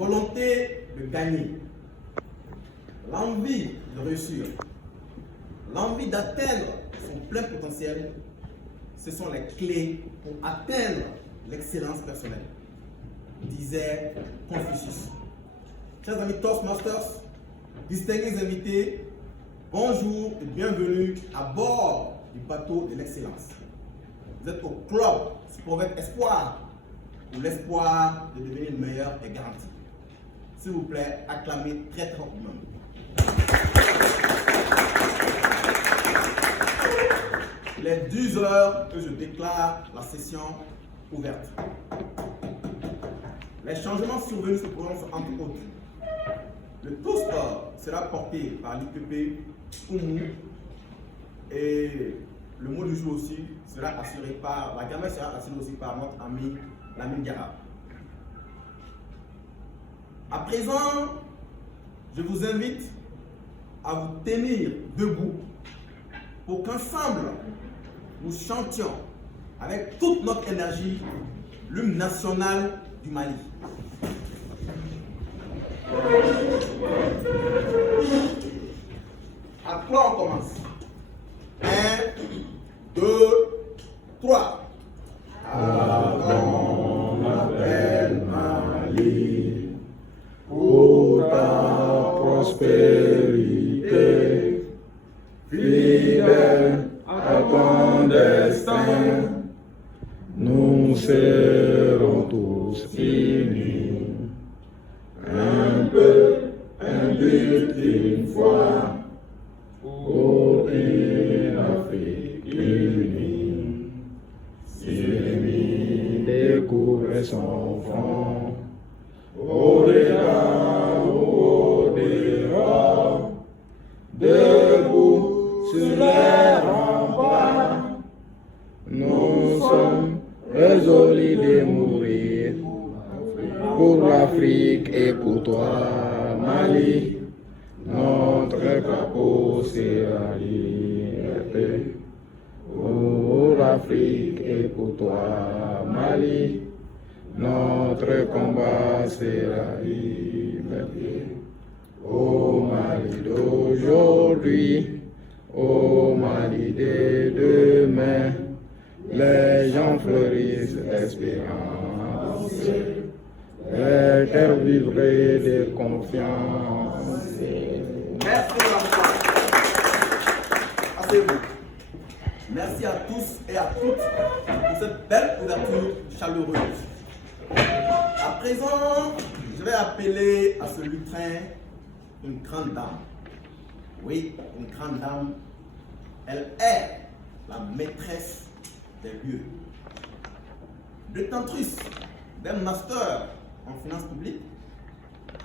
volonté de gagner, l'envie de réussir, l'envie d'atteindre son plein potentiel, ce sont les clés pour atteindre l'excellence personnelle, disait Confucius. Chers amis Toastmasters, distingués invités, bonjour et bienvenue à bord du bateau de l'excellence. Vous êtes au club Sprovette Espoir, où l'espoir de devenir meilleur est garanti. S'il vous plaît, acclamez très fortement. Il est 10 heures que je déclare la session ouverte. Les changements survenus se prononcent entre autres. Le toast sera porté par l'IPP Oumou et le mot du jour aussi sera assuré par, la grammaire sera assurée aussi par notre ami Lamine Diarra. À présent, je vous invite à vous tenir debout pour qu'ensemble, nous chantions avec toute notre énergie l'hymne national du Mali. À 3, on commence. 1, 2, 3. Avant la belle Mali, pour ta prospérité, fidèle à ton destin, nous serons tous unis. Un peu, un but, une foi, pour une Afrique unie. Si l'ennemi découvre son front, au-delà ou au-dehors, debout sur les remparts, nous sommes résolus de mourir pour l'Afrique et pour toi, Mali. Notre drapeau sera liberté. Pour l'Afrique et pour toi, Mali. Notre combat sera liberté. Au Mali d'aujourd'hui, au Mali de demain, les gens fleurissent d'espérance. Les cœurs vivraient de confiance. Merci l'enfant. Asseyez-vous. Merci à tous et à toutes pour cette belle ouverture chaleureuse. À présent, je vais appeler à ce lutrin une grande dame. Oui, une grande dame. Elle est la maîtresse des lieux. Détentrice d'un master en finances publiques,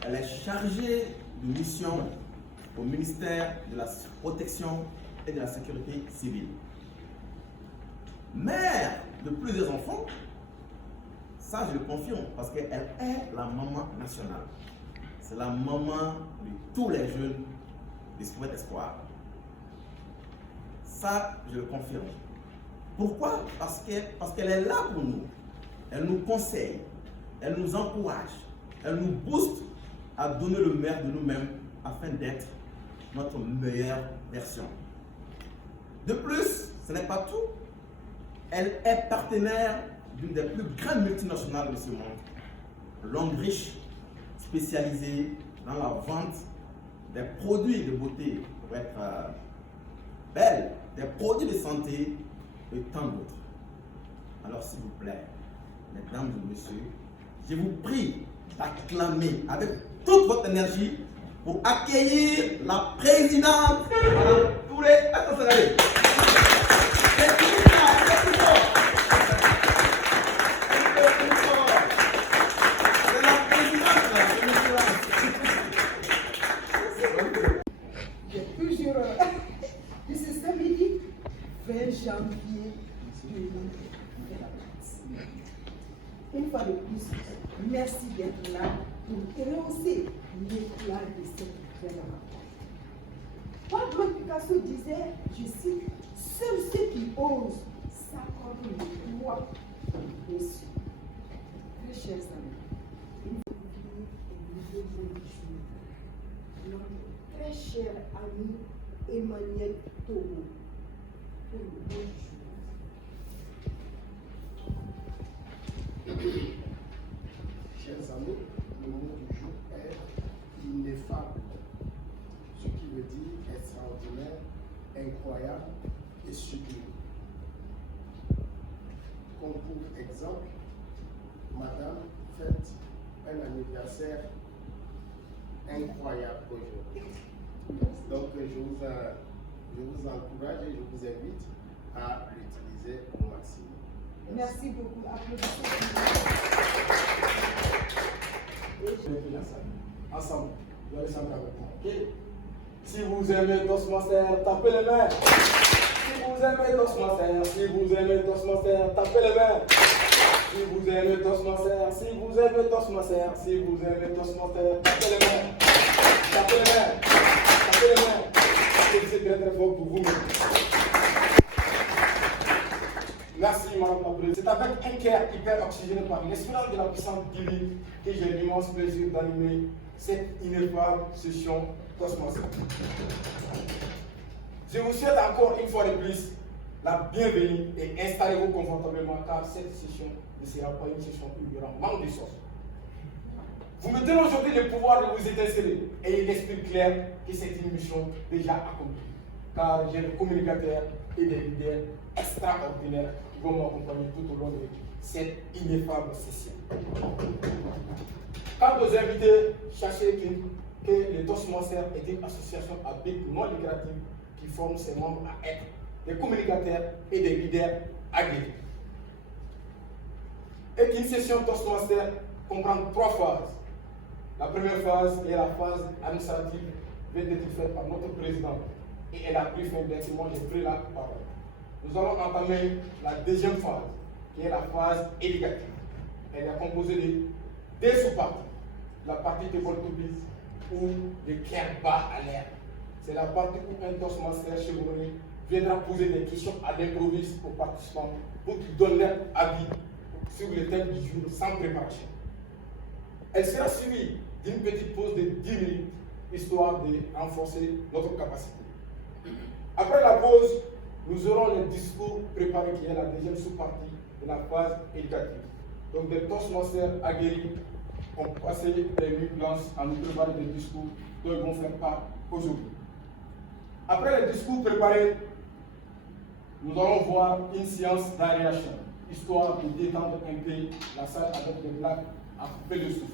elle est chargée de mission au ministère de la Protection et de la Sécurité civile. Mère de plusieurs enfants, ça je le confirme parce qu'elle est la maman nationale. C'est la maman de tous les jeunes du Sprovette Espoir. Ça je le confirme. Pourquoi? Parce qu'elle est là pour nous. Elle nous conseille, elle nous encourage, elle nous booste à donner le meilleur de nous-mêmes afin d'être notre meilleure version. De plus, ce n'est pas tout. Elle est partenaire d'une des plus grandes multinationales de ce monde, Longrich, spécialisée dans la vente des produits de beauté pour être belle, des produits de santé et tant d'autres. Alors s'il vous plaît, mesdames et messieurs, je vous prie d'acclamer avec toute votre énergie pour accueillir la présidente, Madame Touré. Attention, allez. Janvier 2024. Une fois de plus, merci d'être là pour rehausser l'éclat de cette belle rencontre. Pablo Picasso disait, je cite, seuls ceux qui osent s'accordent le droit de cieux. Très chers amis, une vie comme pour exemple, madame fête un anniversaire incroyable aujourd'hui. Donc je vous encourage et je vous invite à l'utiliser au maximum. Merci beaucoup. Applaudissements. Ensemble, vous allez chanter avec moi, ok? Si vous aimez Toastmaster, tapez les mains. Si vous aimez Toastmaster, si vous aimez Toastmaster, tapez les mains. Si vous aimez Toastmaster, si vous aimez Toastmaster, si vous aimez Toastmaster, tapez les mains. Tapez les mains. Tapez les mains. C'est très très fort pour vous. Merci Madame la Présidente. C'est avec un cœur hyper oxygéné par l'espérance de la puissance divine que j'ai l'immense plaisir d'animer cette ineffable session Toastmaster. Je vous souhaite encore une fois de plus la bienvenue et installez-vous confortablement car cette session ne sera pas une session où il y aura manque de sauce. Vous me donnez aujourd'hui le pouvoir de vous étinceler et l'esprit clair que c'est une mission déjà accomplie. Car j'ai des communicateurs et des leaders extraordinaires qui vont m'accompagner tout au long de cette ineffable session. Quant aux invités, sachez que le Toastmaster est une association à but non lucratif qui forme ses membres à être des communicateurs et des leaders aguerris. Et qu'une session Toastmaster comprend 3 phases. La première phase est la phase administrative, vient d'être faite par notre président et elle a pris fin directement, j'ai pris la parole. Nous allons entamer la deuxième phase, qui est la phase éducative. Elle est composée de 2 sous-parties. La partie de voltobis ou le cœur bas à l'air. C'est la partie où un Toastmaster chevronné viendra poser des questions à l'improviste aux participants pour qu'ils donnent leur avis sur le thème du jour sans préparation. Elle sera suivie d'une petite pause de 10 minutes, histoire de renforcer notre capacité. Après la pause, nous aurons le discours préparé qui est la deuxième sous-partie de la phase éducative. Donc des Toastmasters aguerris ont passé les nuits blanches à nous préparer des discours dont ils vont faire part aujourd'hui. Après le discours préparé, nous allons voir une séance d'aération, histoire de détendre un peu la salle avec des blagues à couper le souffle.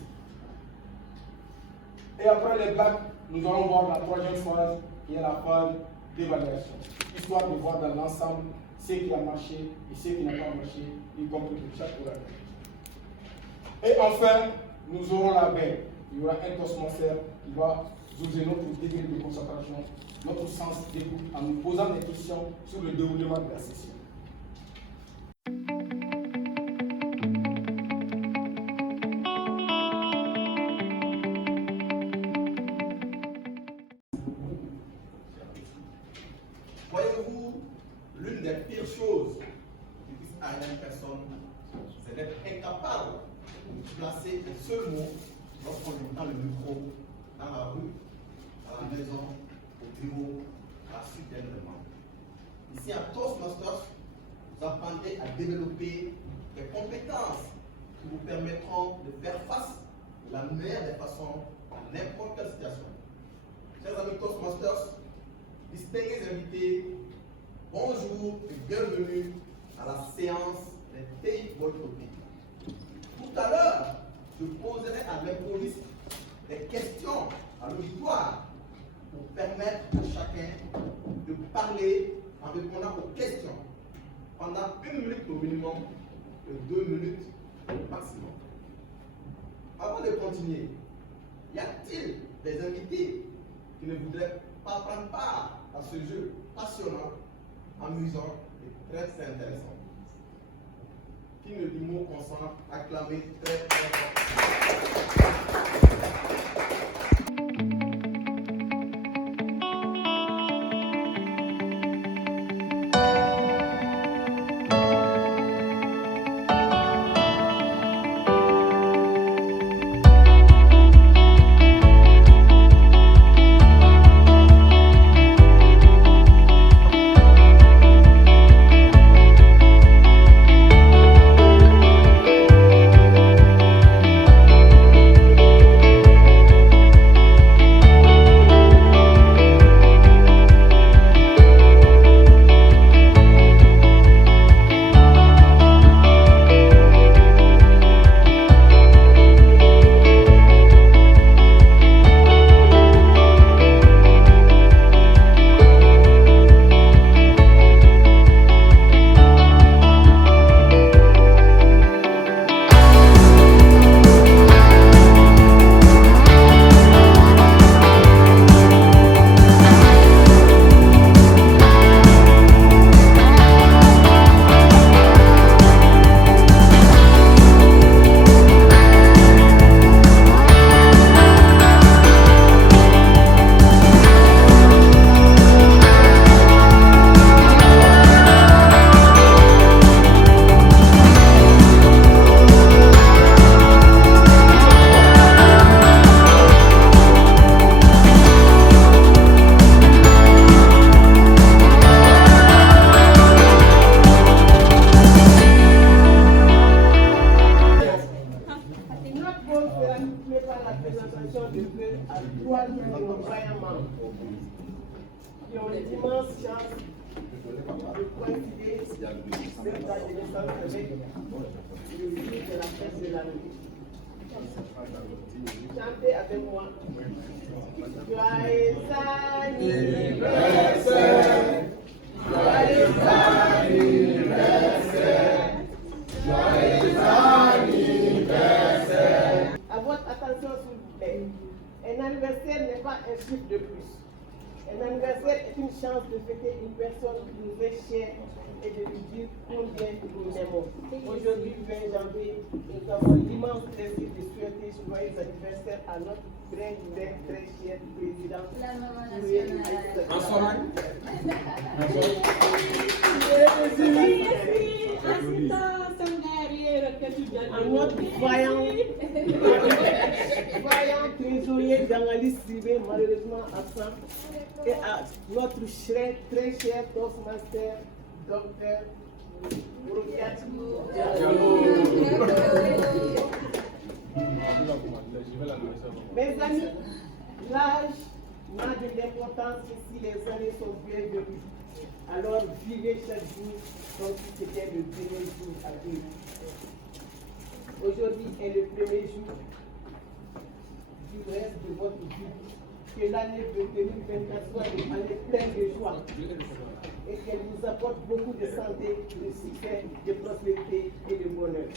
Et après les blagues, nous allons voir la troisième phase qui est la phase d'évaluation, histoire de voir dans l'ensemble ce qui a marché et ce qui n'a pas marché, y compris pour chaque orateur. Et enfin, nous aurons la veille. Il y aura un Toastmaster qui va juger notre degré de concentration, notre sens d'écoute en nous posant des questions sur le déroulement de la session. Voyez-vous, l'une des pires choses qui puisse arriver à une personne, c'est d'être incapable de placer un seul mot lorsqu'on entend le micro dans la rue, à la maison, au bureau, à la suite d'un événement. Ici, à Toastmasters, vous apprendrez à développer des compétences qui vous permettront de faire face de la meilleure des façons à n'importe quelle situation. Chers amis Toastmasters, distingués invités, bonjour et bienvenue à la séance des pays voltopiques. Tout à l'heure, je poserai à l'improviste des questions à l'auditoire pour permettre à chacun de parler en répondant aux questions pendant 1 minute au minimum et 2 minutes au maximum. Avant de continuer, y a-t-il des invités qui ne voudraient pas prendre part à ce jeu passionnant, amusant et très intéressant? Qui ne dit mot consent, acclamé très fort. l'Association de Dieu à 3 de nos voyants membres qui ont l'immense chance de coïncider cette date de naissance avec le jour de la fête de l'année. Chantez avec moi. Joyeux anniversaire, joyeux anniversaire, joyeux anniversaire. À votre attention, s'il vous plaît. Un anniversaire n'est pas un chiffre de plus. Un anniversaire est une chance de fêter une personne qui nous est chère et de lui dire combien nous l'aimons. Aujourd'hui, 20 janvier, nous avons l'immense plaisir de souhaiter joyeux anniversaire à notre très cher président. La maman nationale. À notre voyant trésorier d'analyse privée, malheureusement absent, et à notre très cher toastmaster, docteur Rokiat. Mes amis, l'âge n'a de l'importance que si les années sont bien vécues. Alors vivez chaque jour comme si c'était le premier jour à vivre. Aujourd'hui est le premier jour du reste de votre vie. Que l'année 2024 soit une année pleine de joie et qu'elle vous apporte beaucoup de santé, de succès, de prospérité et de bonheur.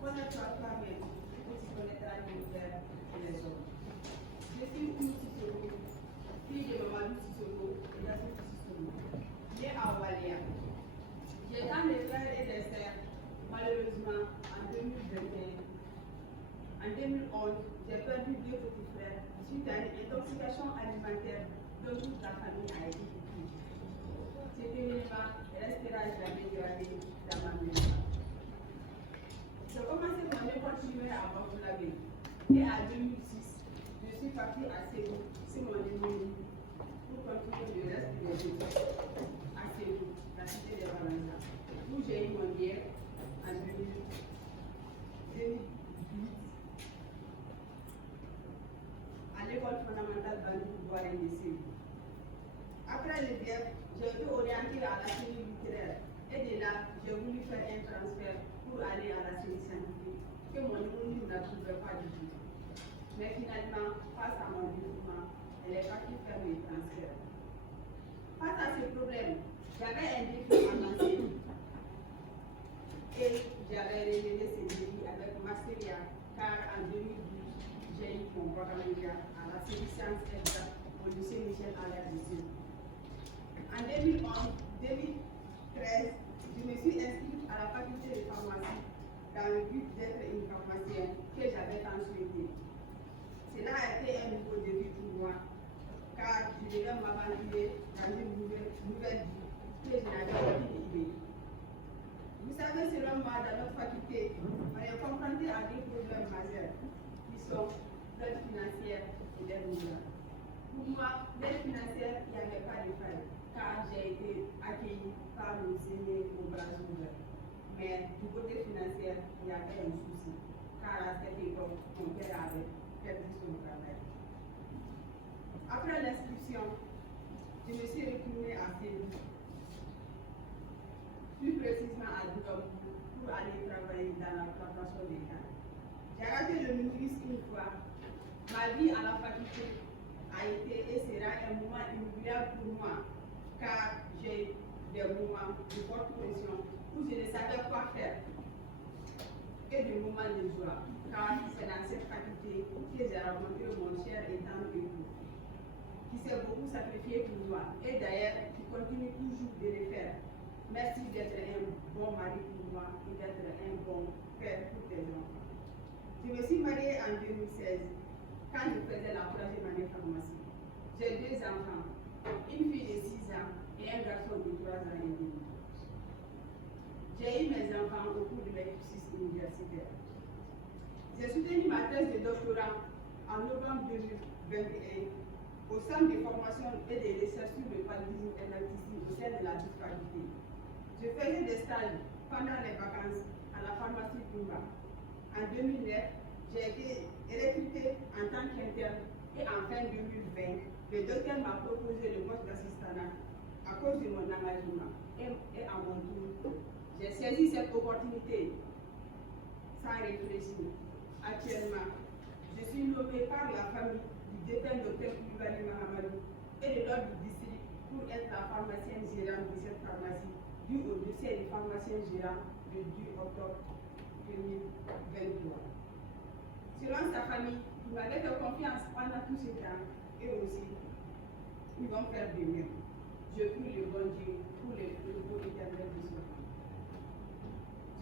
Connaître la femme et aussi connaître la misère et les hommes. Je suis une Sissoko, fille de Mamadou Sissoko et d'Assou Sissoko, née à Walia. J'ai tant de frères et des sœurs, malheureusement, en 2021. En 2011, j'ai perdu 2 petits frères suite à une intoxication alimentaire dont toute la famille a été victime. Cet événement restera jamais gravé dans ma mémoire. J'ai commencé mon école primaire à Bafoulabé et en 2006, je suis partie à Ségou, Simone pour continuer le reste de mes études à Ségou, la cité de Valenza, où j'ai eu mon bière en 2008 à l'école fondamentale Bandou Boire de Ségou. Après le bière, j'ai été orientée à la série littéraire et de là, j'ai voulu faire un transfert pour aller à la série scientifique que mon niveau n'approuverait pas du tout. Mais finalement, face à mon développement, elle est partie faire mes transferts. Face à ce problème, j'avais un défi à lancer et j'avais révélé ce défi avec Marseilla car en 2012, j'ai eu mon baccalauréat à la série sciences exactes au lycée Michel Allaire de Ségou. En 2013, je me suis inscrite à la faculté de pharmacie dans le but d'être une pharmacienne que j'avais tant souhaité. Cela a été un nouveau défi pour moi, car je devais m'aventurer dans une nouvelle vie que je n'avais aucune idée. Vous savez, selon moi, dans notre faculté, on est confronté à 2 problèmes majeurs qui sont l'aide financière et l'aide morale. Pour moi, l'aide financière, il n'y avait pas de faille, car j'ai été accueillie par nos aînés au bras ouverts. Mais du côté financier, il y avait un souci, car à cette époque, mon père avait perdu son travail. Après l'inscription, je me suis retournée à Ségou, plus précisément à Dougaou, pour aller travailler dans la plantation des cannes. J'ai raté le NURIS une fois. Ma vie à la faculté a été et sera un moment inoubliable pour moi, car j'ai des moments de forte pression où je ne savais quoi faire et des moments de joie, car c'est dans cette faculté que j'ai rencontré mon cher et tendre époux, qui s'est beaucoup sacrifié pour moi et d'ailleurs qui continue toujours de le faire. Merci d'être un bon mari pour moi et d'être un bon père pour tes enfants. Je me suis mariée en 2016 quand je faisais la 3e année de pharmacie. J'ai 2 enfants, une fille de 6 ans et un garçon de 3 ans et demi. J'ai eu mes enfants au cours de mes cursus universitaires. J'ai soutenu ma thèse de doctorat en novembre 2021 au centre de formation et de recherche sur le paludisme et l'autisme au sein de la faculté. Je faisais des stages pendant les vacances à la pharmacie Pumba. En 2009, j'ai été recrutée en tant qu'interne et en fin 2020, le docteur m'a proposé le poste d'assistanat à cause de mon engagement. Et à mon tour, j'ai saisi cette opportunité sans réfléchir. Actuellement, je suis nommée par la famille du défunt docteur Koulibaly Mahamadou et de l'ordre du district pour être la pharmacienne gérante de cette pharmacie, due au dossier du pharmacien gérant le 10 octobre 2023. Selon sa famille, il m'avait fait confiance pendant tout ce temps et aussi, ils vont faire de même. Je prie le bon Dieu pour le repos éternel de ce temps.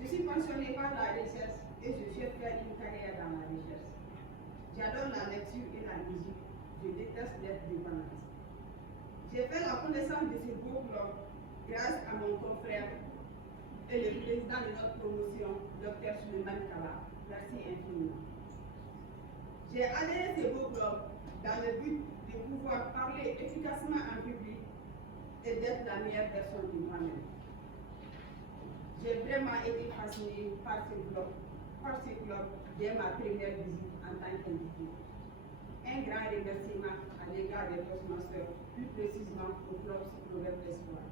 Je suis passionnée par la recherche et je souhaite faire une carrière dans la recherche. J'adore la lecture et la musique. Je déteste d'être dépendante. J'ai fait la connaissance de ce beau club grâce à mon confrère et le président de notre promotion, Dr Suleiman Kala. Merci infiniment. J'ai adhéré à ce beau club dans le but de pouvoir parler efficacement en public et d'être la meilleure version de moi-même. J'ai vraiment été fascinée par ce club dès ma première visite en tant qu'individu. Un grand remerciement à l'égard des Toastmasters, plus précisément au club Proverbe Espoir.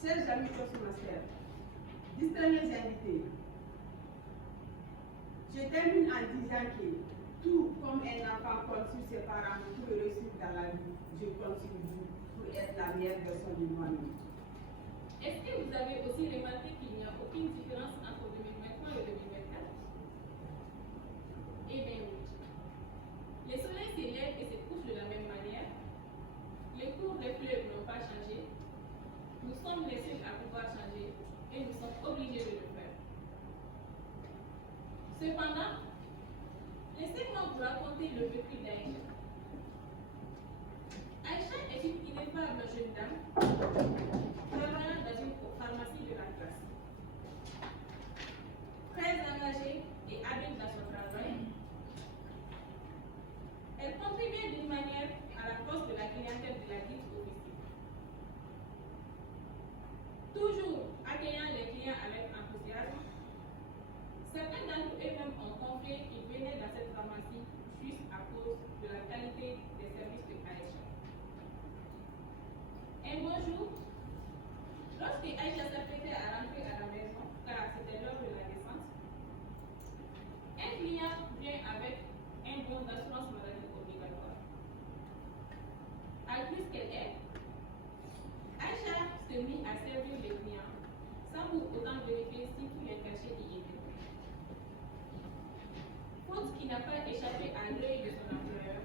Chers amis Toastmasters, distingués invités, je termine en disant que, tout comme un enfant compte sur ses parents pour le réussir dans la vie, je compte sur vous pour être la meilleure version de moi-même. Est-ce que vous avez aussi remarqué qu'il n'y a aucune différence entre 2023 et 2024? Eh bien oui. Les soleils se lèvent et se couchent de la même manière. Les cours des fleuves n'ont pas changé. Nous sommes les seuls à pouvoir changer et nous sommes obligés de le faire. Cependant, laissez-moi vous raconter le vécu d'Aïcha. Aïcha est une ineffable jeune dame travaillant dans une pharmacie de la classe. Très engagée et habile dans son travail, elle contribuait d'une manière à la force de la clientèle de la dite officine. Toujours accueillant les clients avec enthousiasme, certains d'entre eux-mêmes ont confié qu'ils venaient dans cette pharmacie juste à cause de la qualité des services de Aïcha. Un beau jour, lorsque Aïcha s'apprêtait à rentrer à la maison, car c'était l'heure de la descente, un client vient avec un bon d'assurance maladie obligatoire. Altruiste qu'elle est, Aïcha se mit à servir les clients sans pour autant vérifier si tous les cachets y étaient. Faute qui n'a pas échappé à l'œil de son employeur,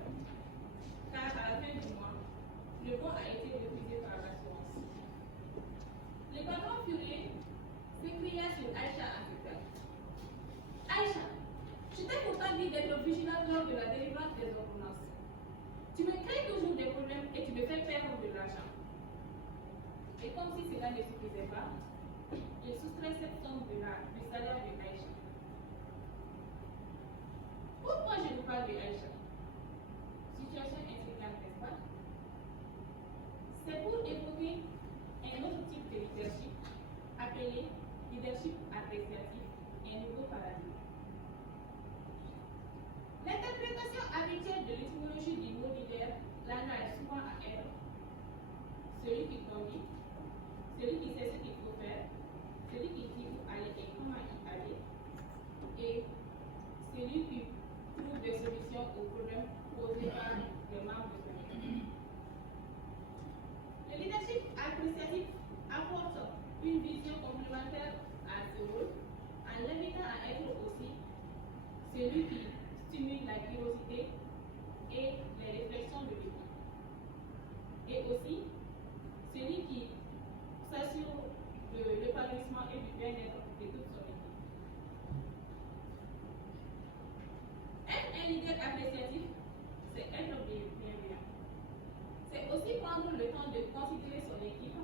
car à la fin du mois, le bon a été refusé par l'assurance. Le patron furieux s'écria sur Aïcha en ce cas. Aïcha, je t'ai pourtant dit d'être vigilante lors de la délivrance des ordonnances. Tu me crées toujours des problèmes et tu me fais perdre de l'argent. Et comme si cela ne suffisait pas, il soustrait cette somme du salaire de Aïcha. Pourquoi je vous parle de Aïcha? Situation intrigante, n'est-ce pas? C'est pour évoquer un autre type de leadership appelé leadership appréciatif et un nouveau paradigme. L'interprétation habituelle de l'étymologie du mot leader l'amène souvent à être celui qui conduit, celui qui sait ce qu'il faut faire, celui qui dit où aller et comment y aller, et celui qui trouve des solutions aux problèmes posés par les membres de son équipe. Le leadership appréciatif apporte une vision complémentaire à ce rôle en l'invitant à être aussi celui qui stimule la curiosité et les réflexions de l'équipe. Et aussi celui qui s'assure de l'épanouissement et du bien-être de toute son équipe. Être un leader appréciatif, c'est être bienveillant. C'est aussi prendre le temps de considérer son équipe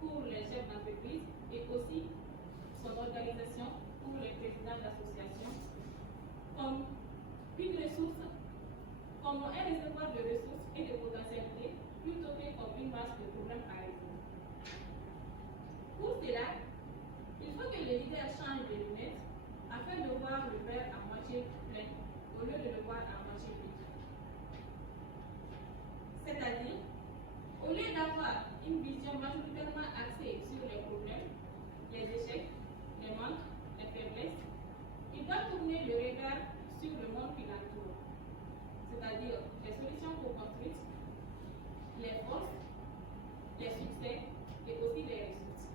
pour les chefs d'entreprise et aussi son organisation pour les présidents d'associations comme une ressource, comme un réservoir de ressources et de potentialités plutôt que comme une masse de problèmes à résoudre. Pour cela, il faut que le leader change de lunettes afin de voir le verre à moitié moitié plein au lieu de le voir à moitié vide. C'est-à-dire, au lieu d'avoir une vision majoritairement axée sur les problèmes, les échecs, les manques, les faiblesses, il doit tourner le regard sur le monde qui l'entoure, c'est-à-dire les solutions co-construites, les forces, les succès et aussi les réussites.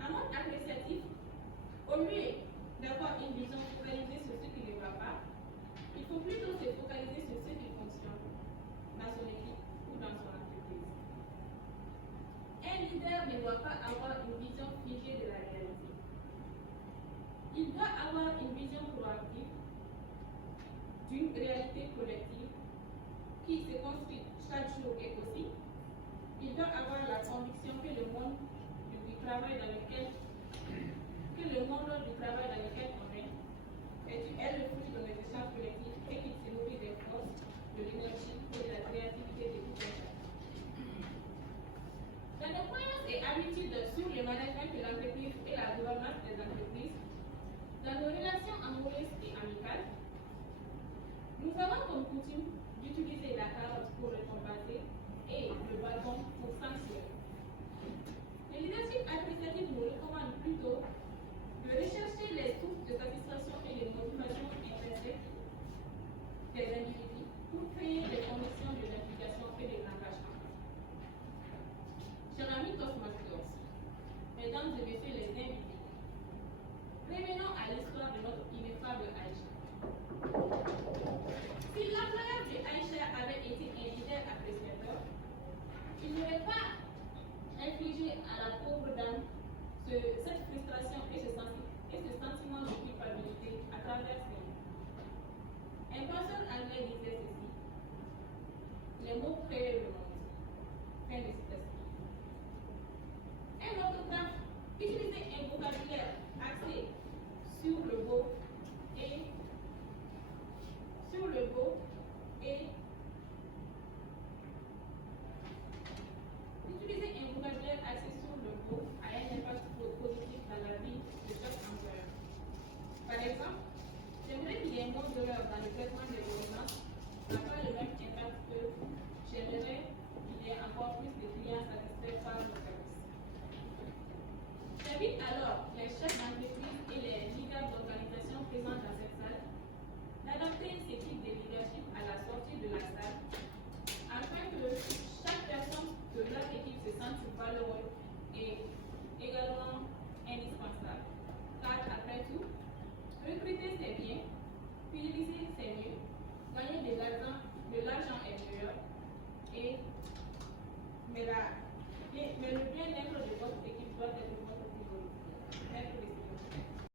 Un monde appréciatif, au lieu d'avoir une vision focalisée sur ce qui ne va pas, il faut plutôt se focaliser sur ce qui fonctionne dans son équipe ou dans son entreprise. Un leader ne doit pas avoir une vision figée de la réalité. Il doit avoir une vision proactive d'une réalité collective qui se construit chaque jour et aussi, il doit avoir la conviction que le monde du travail dans lequel on est le fruit de nos échanges collectifs et qu'il se nourrit des forces, de l'énergie et de la créativité de tout un chacun. Dans nos croyances et habitudes sur le management de l'entreprise et la gouvernance des entreprises, dans nos relations amoureuses et amicales, nous avons comme coutume d'utiliser la carotte pour récompenser et le bâton pour sanctionner. Le leadership appréciatif nous recommande plutôt de rechercher les sources de satisfaction et les motivations intrinsèques des individus pour créer les conditions de l'implication et de l'engagement. Chers amis Toastmasters, mesdames et messieurs les invités, revenons à l'histoire de notre ineffable Aïcha. Si l'employeur de Aïcha avait été un leader appréciateur, il n'aurait pas infligé à la pauvre dame cette frustration et ce sentiment de culpabilité à travers ses mots. Un penseur anglais disait ceci: les mots créent le monde. Fin de citation. Un orthographe, utiliser un vocabulaire axé sur le beau et utiliser un vocabulaire axé sur le beau a un impact positif dans la vie de chaque employeur. Par exemple, j'aimerais qu'il y ait moins d'erreurs dans le traitement des ordonnances n'a pas le même impact que j'aimerais qu'il y ait encore plus de clients satisfaits par nos services. J'invite alors les chefs